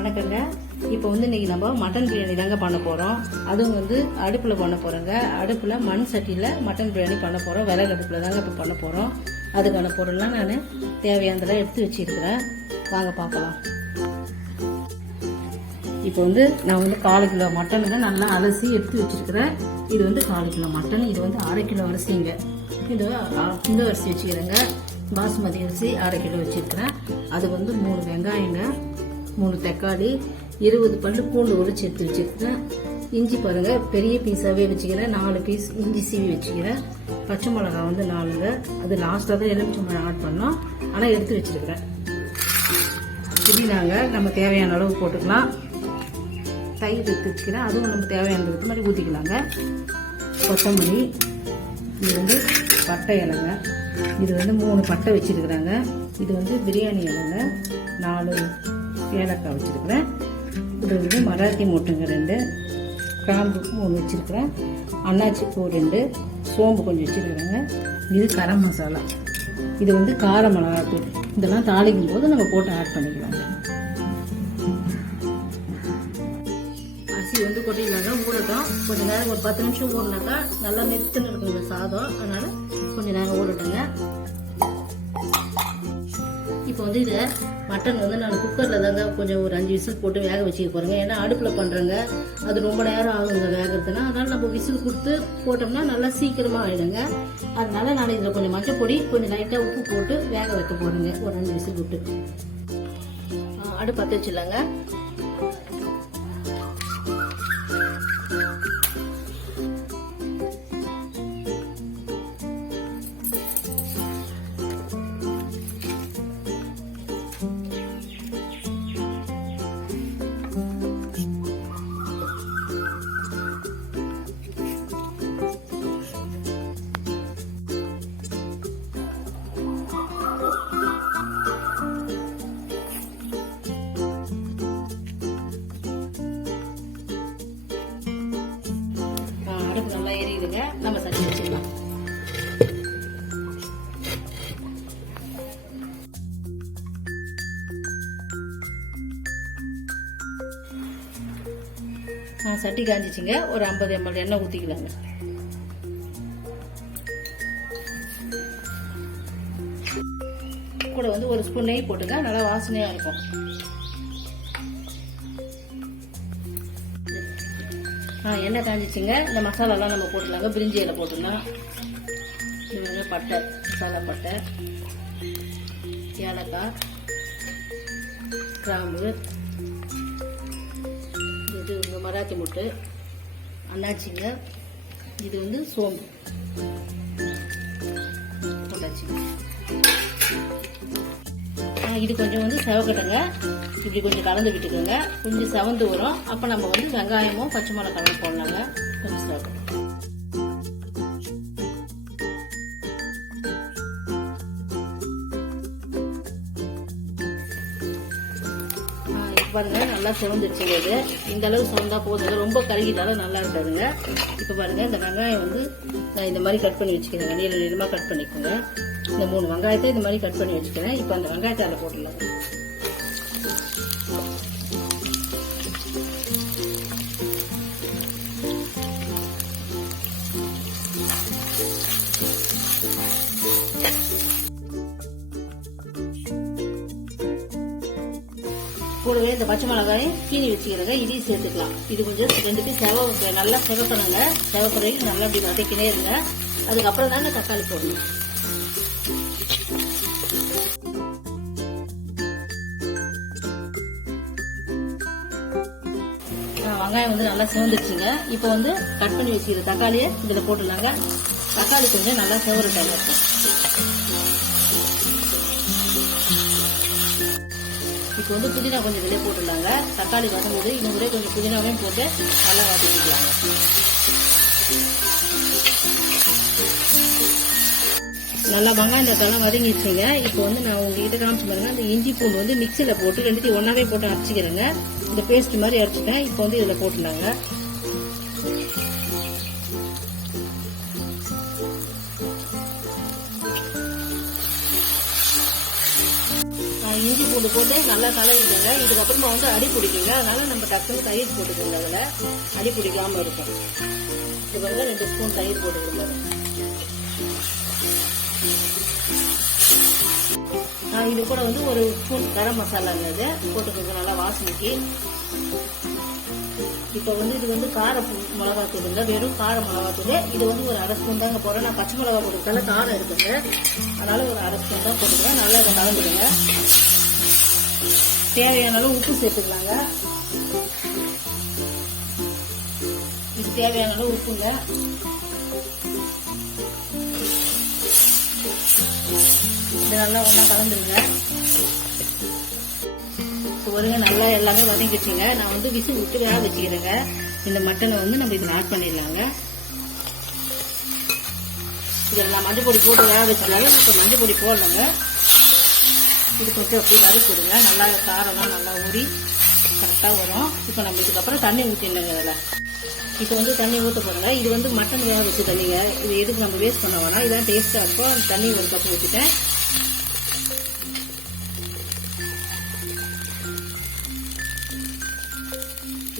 வணக்கங்க. இப்போ இன்றைக்கி நம்ம மட்டன் பிரியாணி தாங்க பண்ண போகிறோம். அதுவும் அடுப்பில் பண்ண போகிறோங்க. அடுப்பில் மண் சட்டியில் மட்டன் பிரியாணி பண்ண போகிறோம். விறகு அடுப்பில் தாங்க இப்போ பண்ண போகிறோம். அதுக்கான பொருள்லாம் நான் தேவையானதெல்லாம் எடுத்து வச்சுருக்கிறேன். வாங்க பார்க்கலாம். இப்போ நான் 4 கிலோ மட்டன் நல்லா அலசி எடுத்து வச்சுருக்கிறேன். இது 4 கிலோ மட்டன். இது 1/2 கிலோ அரிசிங்க. இது இந்த அரிசி வச்சுக்கிறேங்க. பாசுமதி அரிசி 1/2 கிலோ வச்சுருக்கிறேன். அது 3 வெங்காயங்க, 3 தக்காளி, 20 பல்லு பூண்டு உரிச்சு எடுத்து வச்சுருக்கிறேன். இஞ்சி பாருங்க, பெரிய பீஸாகவே வச்சுக்கிறேன். 4 பீஸ் இஞ்சி சீவி வச்சுக்கிறேன். பச்சை மிளகா 4ங்க. அது லாஸ்ட்டாக தான் எலுமிச்சம்பழம் ஆட் பண்ணோம், ஆனால் எடுத்து வச்சுருக்கிறேன். புதினாங்க நம்ம தேவையான அளவு போட்டுக்கலாம். தயிர் எடுத்து வச்சுக்கிறேன். அதுவும் நம்ம தேவையானதுக்கு மாதிரி ஊற்றிக்கலாங்க. கொத்தமல்லி, இது பட்டை இலைங்க. இது 3 பட்டை வச்சுருக்குறாங்க. இது பிரியாணி இலைங்க. 4 ஏலக்காய் வச்சுருக்கிறேன். இது மராத்தி மொட்டுங்க 2, கிராம்பு 3 வச்சுருக்கிறேன். அன்னாச்சி பூ 2, சோம்பு கொஞ்சம் வச்சுருக்குறாங்க. இது கரம் மசாலா. இது கார மிளகாத்தூள். இதெல்லாம் தாளிக்கும் போது நம்ம போட்டு ஆட் பண்ணிக்கலாங்க. அரிசி கொட்டிடலாங்க. ஊறட்டும் கொஞ்சம் நேரம், ஒரு 10 நிமிஷம் ஊறினாக்கா நல்லா மெத்துன்னு இருக்குங்க சாதம். அதனால கொஞ்சம் நேரம் ஊறட்டுங்க. இப்போ இதை மட்டன் நான் குக்கரில் தாங்க கொஞ்சம் ஒரு 5 விசில் போட்டு வேக வச்சுக்க போகிறேங்க. ஏன்னா அடுப்பில் பண்ணுறேங்க, அது ரொம்ப நேரம் ஆகுங்க வேகிறதுனா. அதனால் நம்ம விசில் கொடுத்து போட்டோம்னா நல்லா சீக்கிரமாக ஆகிடுங்க. அதனால நான் இதில் கொஞ்சம் மஞ்சப்பொடி, கொஞ்சம் லைட்டாக உப்பு போட்டு வேக வைக்க போகிறேங்க. ஒரு 5 விசில் விட்டு அடுப்பு பற்ற வச்சிடலாங்க. நல்லா எரியுதுங்க. நம்ம சட்டி வச்சுக்கலாம். சட்டி காஞ்சிச்சுங்க. ஒரு 50 ml எண்ணெய் ஊற்றிக்கலாங்க. கூட ஒரு ஸ்பூன் நெய் போட்டுங்க. நல்லா வாசனையா இருக்கும். எண்ணெய் காஞ்சிச்சுங்க. இந்த மசாலாலாம் நம்ம போட்டுடலாங்க. பிரிஞ்சி இலை போட்டுடலாம். இது பட்டை, மசாலா பட்டை, ஏலக்காய், கிராம்பு, இது மராத்தி முட்டு, அன்னாச்சிங்க. இது சோம்பு போட்டாச்சுங்க. இது கொஞ்சம் செவக்கட்டுங்க. இப்படி கொஞ்சம் கலந்து விட்டுக்கோங்க. கொஞ்சம் செவந்து வரும். அப்போ நம்ம வெங்காயமும் பச்சை மிளகாயும் போடலாங்க. கொஞ்சம் செவக்கட்டும். பாருங்க, நல்லா செவந்துச்சுங்க. இது இந்த அளவு செவந்தா போதுங்க. ரொம்ப கருகிட்டாலும் நல்லா இருக்காதுங்க. இப்போ பாருங்க, இந்த வெங்காயம் நான் இந்த மாதிரி கட் பண்ணி வச்சுக்கிறேன். நீள நீளமாக கட் பண்ணிக்கோங்க. இந்த 3 வெங்காயத்தை இந்த மாதிரி கட் பண்ணி வச்சுக்கிறேன். இப்போ அந்த வெங்காயத்தை அதில் போட்டுடலாம். கூடவே இந்த பச்சை மிளகாயும் கீனி வச்சுக்கிறேங்க. இதையும் சேர்த்துக்கலாம். இது கொஞ்சம் 2 பீஸ் நல்லா செவக்கணுங்க. செவக்கறைக்கு நல்லா இப்படி வதக்கினே இருங்க. அதுக்கப்புறம் தான் தக்காளி போடணும். வெங்காயம் நல்லா சிவந்துச்சுங்க. இப்போ கட் பண்ணி வச்சுக்கிற தக்காளியை இதில் போட்டுடலாங்க. தக்காளி கொஞ்சம் நல்லா செவருட்டாங்க. இப்போ புதினா கொஞ்சம் இதிலே போட்டுடலாங்க. தக்காளி வதங்குது. இந்த முறை கொஞ்சம் புதினாவையும் போட்டு நல்லா வதக்கிக்கலாங்க. நல்லா வெங்காயம் தக்காளி வதங்கிடுச்சுங்க. இப்போ நான் உங்ககிட்ட காமிச்சு பாருங்க. அந்த இஞ்சி பூண்டு மிக்சியில் போட்டு 2 ஒன்னாவே போட்டு அரைச்சிக்கிறேங்க. இந்த பேஸ்ட் மாதிரி அரைச்சிட்டேன். இப்போ இதில் போட்டுலாங்க. இஞ்சி பூண்டு போட்டு நல்லா கலக்கிக்கோங்க. இதுக்கப்புறமா வந்து அடி பிடிக்குங்க. அதனால நம்ம டக்குன்னு தயிர் போட்டுக்கோங்க. அதில் அடி பிடிக்காமல் இருக்கும். இது வந்து 2 ஸ்பூன் தயிர் போட்டுக்கோங்க. இது கூட வந்து 1 ஸ்பூன் கரம் மசாலாங்க இது போட்டுக்கோங்க நல்லா வாசனைக்கு. இப்போ வந்து இது வந்து கார மிளகாத்தூளுங்க, வெறும் கார மிளகாத்தூள். இது வந்து ஒரு 1/2 ஸ்பூன் தாங்க போடுறேன். நான் பச்சை மிளகா போட்டுக்கிட்டால காரம் இருக்குங்க, அதனால ஒரு 1/2 ஸ்பூன் தான் போட்டுக்கிறேன். நல்லா இதை கலந்துடுங்க. தேவையான அளவு உப்பு சேர்த்துக்கலாங்க. இது தேவையான அளவு உப்புங்க. இது நல்லா ஒன்றா கலந்துருங்க. ஒருங்க நல்லா எல்லாமே வதங்கிடுச்சுங்க. நான் வந்து விசில் விட்டு வேக வச்சுக்கிறேங்க. இந்த மட்டனை வந்து நம்ம இதில் ஆட் பண்ணிடலாங்க. இதில் நான் மஞ்சள் பொடி போட்டு வேக வச்சுருந்தாலும் இப்போ மஞ்சள் பொடி போடலங்க. இது கொஞ்சம் அப்படி வதக்கி விடுங்க. நல்லா காரம்லாம் நல்லா ஊறி கரெக்டாக வரும். இப்போ நம்ம இதுக்கப்புறம் தண்ணி ஊற்றிடணுங்க. அதில் இப்போ வந்து தண்ணி ஊற்ற போகிறேங்க. இது வந்து மட்டன் வேக வச்சு தண்ணிங்க. இது எதுக்கு நம்ம வேஸ்ட் பண்ண வேணாம். இதான் டேஸ்ட்டாக இருக்கும். தண்ணி 1 கப் ஊற்றிட்டேன்.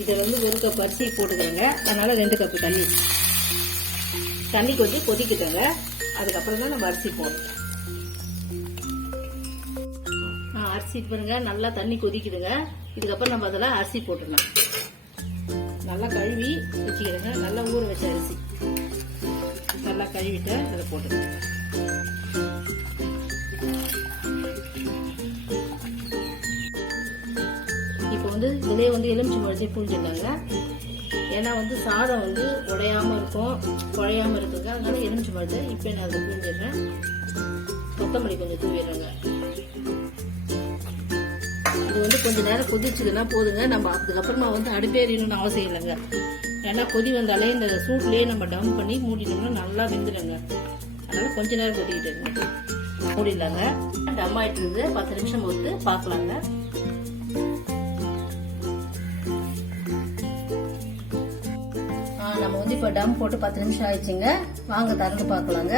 இதில் வந்து 1 கப் அரிசி போட்டுக்கிறேங்க. அதனால 2 கப் தண்ணி கொஞ்சம் கொதிக்கிட்டோங்க. அதுக்கப்புறம் தான் நம்ம அரிசி போடணும். அரிசி பாருங்க நல்லா தண்ணி கொதிக்குதுங்க. இதுக்கப்புறம் நம்ம அதில் அரிசி போட்டுடலாம். நல்லா கழுவி வச்சுக்கிறேங்க. நல்லா ஊற வச்ச அரிசி நல்லா கழுவிட்டு அதில் போட்டுருங்க. இப்போ வந்து இதே வந்து எலுமிச்சை பழத்தை புழிஞ்சிடலாங்க. ஏன்னா வந்து சாதம் வந்து உடையாம இருக்கும், குழையாம இருக்குங்க. அதனால எலுமிச்சை பழத்தை இப்போ நான் அதை புழிஞ்சிடுறேன். கொத்தமல்லி கொஞ்சம் தூவிடுறேங்க. இது வந்து கொஞ்ச நேரம் கொதிச்சுதுன்னா போதுங்க. நம்ம அதுக்கப்புறமா வந்து அடுப்பேறியணும்னு அவசியம் இல்லைங்க. ஏன்னா கொதி வந்தாலே இந்த சூட்லேயே நம்ம டம்ப் பண்ணி மூடிட்டோம்னா நல்லா வெந்துடுங்க. அதனால கொஞ்ச நேரம் கொதிக்கிட்டு மூடிடலாங்க. டம் ஆயிட்டு இருந்து 10 நிமிஷம் போட்டு பார்க்கலாங்க. நம்ம வந்து இப்போ டம் போட்டு 10 நிமிஷம் ஆயிடுச்சுங்க. வாங்க திறந்து பார்க்கலாங்க.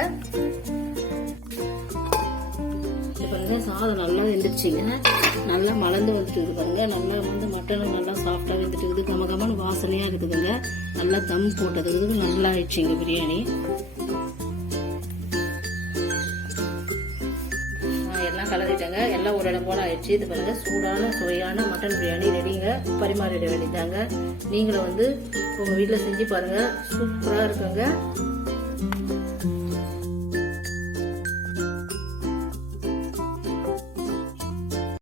பாருங்க சாதம் நல்லா வெந்துருச்சுங்க. நல்லா மலர்ந்து வந்துட்டு பாருங்க. நல்லா வந்து மட்டனும் நல்லா சாஃப்டா வெந்துட்டு இருக்குது. கமகமான வாசனையா இருக்குதுங்க. நல்லா தம் போட்டதுக்கு நல்லா ஆயிடுச்சுங்க பிரியாணி. எல்லாம் கலந்துட்டாங்க. எல்லாம் ஒரு இடம் போல ஆயிடுச்சு. இது பாருங்க சூடான சுவையான மட்டன் பிரியாணி ரெடிங்க. பரிமாறிட வேண்டியதாங்க. நீங்களும் வந்து உங்க வீட்டுல செஞ்சு பாருங்க. சூப்பரா இருக்குங்க.